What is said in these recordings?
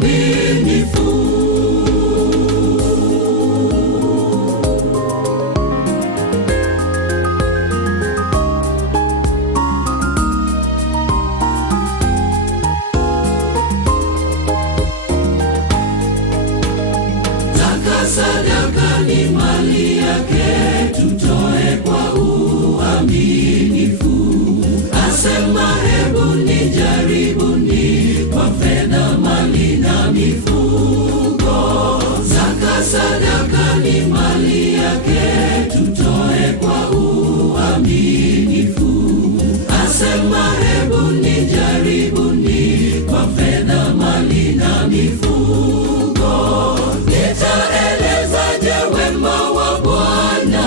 mwaminifu. Sadaka ni mali yake, tutoe kwa uaminifu. Asema hebu nijaribuni kwa fedha, mali na mifugo. Zaka sadaka ni mali yake, tutoe kwa uaminifu. Asema hebu nijaribuni kwa fedha, mali na mifugo. Nitaelezaje wema wa Bwana,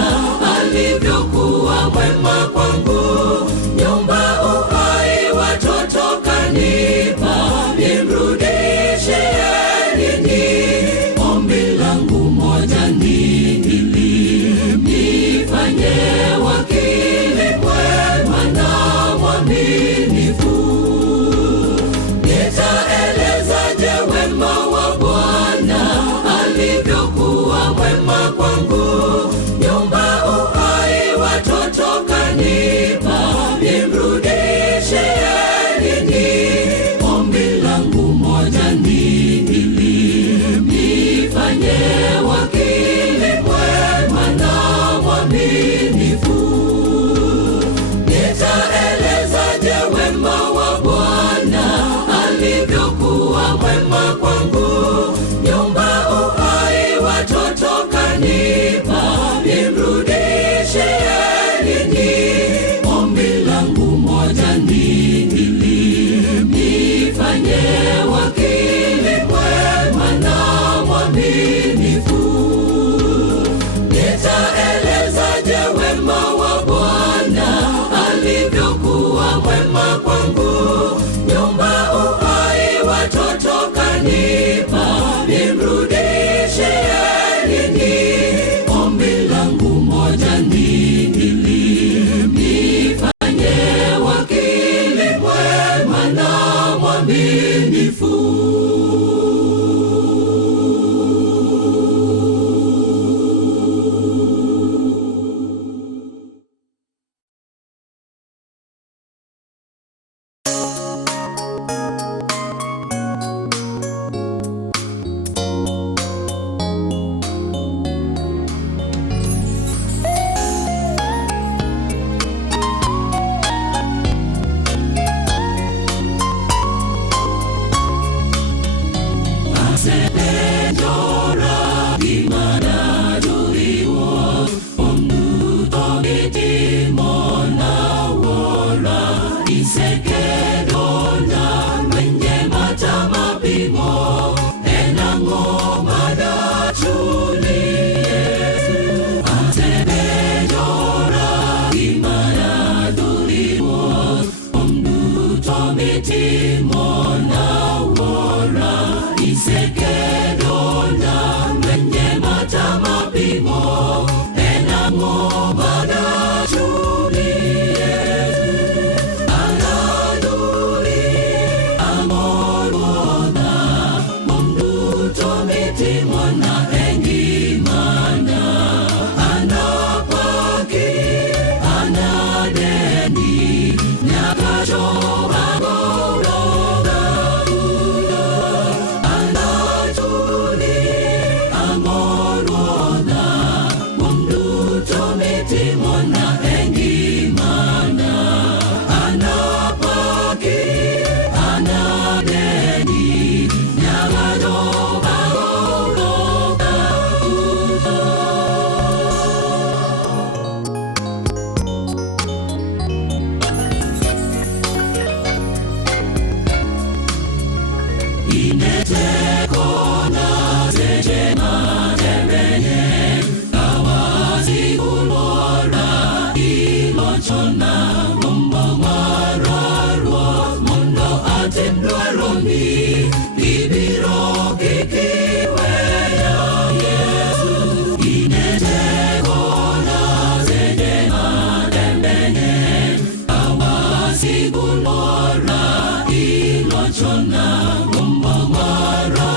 alivyokuwa mwema kwangu. Nyumba, uhai, watoto kanipa, nimrudishe nini? Ombi langu moja ni hili, nifanye wakili mwema na mwaminifu. Nitaelezaje wema wa Bwana, alivyokuwa mwema kwangu. Nyumba, uhai, watoto kanipa, nimrudishe nini? Ombi langu moja ni hili, nifanye wakili mwema na mwaminifu. Nitaelezaje wema wa Bwana, alivyokuwa mwema kwangu. Nyumba, uhai, watoto kanipa, nimrudishe nini? Ombi langu moja ni hili, nifanye wakili mwema na mwaminifu. Nitaelezaje wema wa Bwana, alivyokuwa mwema kwangu. Nyumba, uhai, watoto kanipa, nimrudishe nini? Ombi langu moja ni hili, nifanye wakili mwema na mwaminifu. Sigulora ilochona gumba mara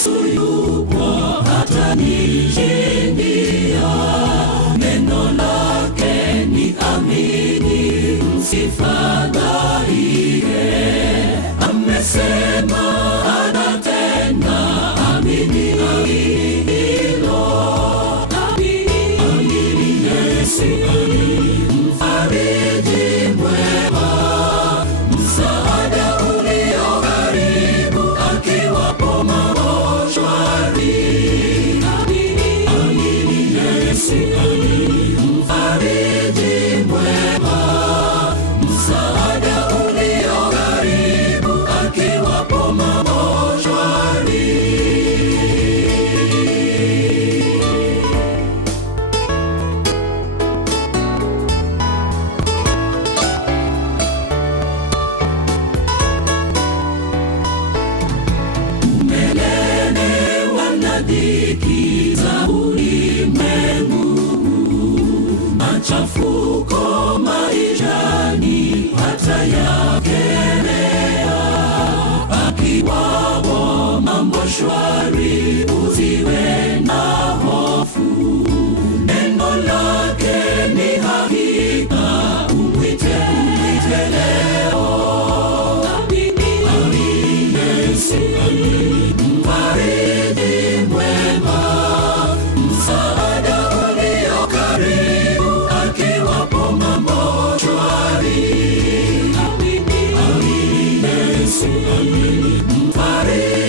Yesu yupo atanishindia. Neno lake ni amini, msifadhaike. Amesema anatenda, amini hilo. Amini Yesu, mfariji mwema, msaada ulio karibu akiwapo mambo shwari. Amini Yesu, mfariji mwema, msaada ulio karibu akiwapo mambo shwari. Dhiki za ulimwengu, machafuko maishani hata yakelea. Akiwapo mambo shwari, usiwe na hofu. Neno lake ni hakika, umwite leo. Amini Yesu, mfariji mwema, msaada ulio karibu akiwapo mambo shwari. Amini Yesu, mfariji